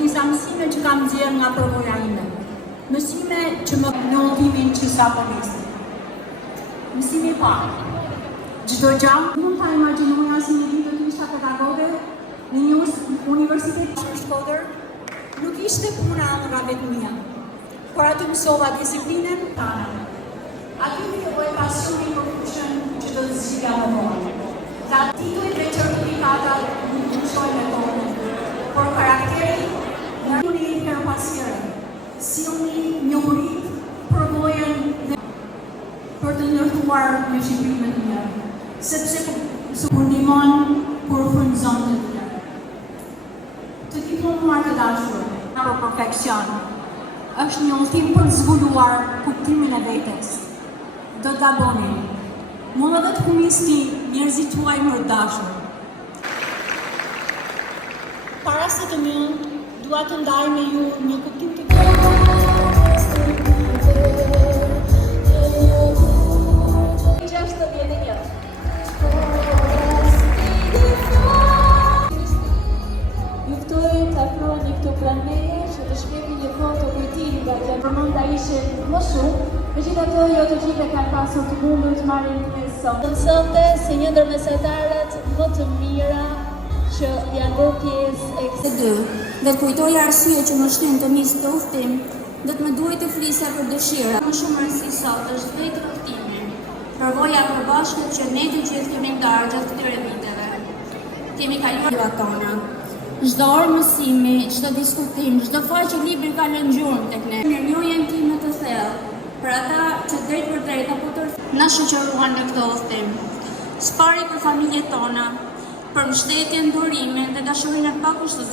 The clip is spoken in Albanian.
disa mësime që kam nxjerrë nga përvoja ime. Mësime që më në udhimin që sapo nisi. Mësimi i parë. Çdo gjë mund ta imagjinoja si një ditë të isha pedagoge në një universitet në Shkodër, nuk ishte puna nga vetmia, por aty mësova disiplinën tane. Aty më filloi pasioni për fushën që do të zgjidhja më vonë. Dhe titujt dhe certifikata nuk pushojnë me kohën, por karakteri në një her pas here, sillni njohuri, përvojën dhe për të ndërtuar me Shqipërinë të mirë, sepse kur ndihmon kur frymëzon të tjerë. Të diplomuar të dashur për perfekcion është një udhim për të zbuluar kuptimin e vetes. Do të gaboni. Mund edhe të humbisni njerëzit tuaj më të dashur. Para se të mbyll, dua të ndaj me ju një kuptim të Juftoj të afroni këto planeje që të shkrepi një foto kujtimi nga që përmënda ishin më shumë, megjithatë jo të gjithë kanë pasur të mundur të marrin pjesë sot. Të mësonte si një ndër mesatarët më të mira që janë bërë pjesë e kësaj dy. Dhe kujtoj arsye që më shtyn të nis të udhtim, do të më duhet të flisja për dëshira. Më shumë rëndësi sot është vetë udhtimi. Përvoja e përbashkët që ne të gjithë kemi ndarë gjatë këtyre viteve. Kemi kaluar tona. Çdo orë mësimi, çdo diskutim, çdo faqe libri ka lënë gjurmë tek ne. Mirënjohjen time të thellë për ata që drejt për drejt apo të na shoqëruan në këtë udhtim. Spari për familjet tona, për mbështetjen, durimin dhe dashurinë e pakushtosur.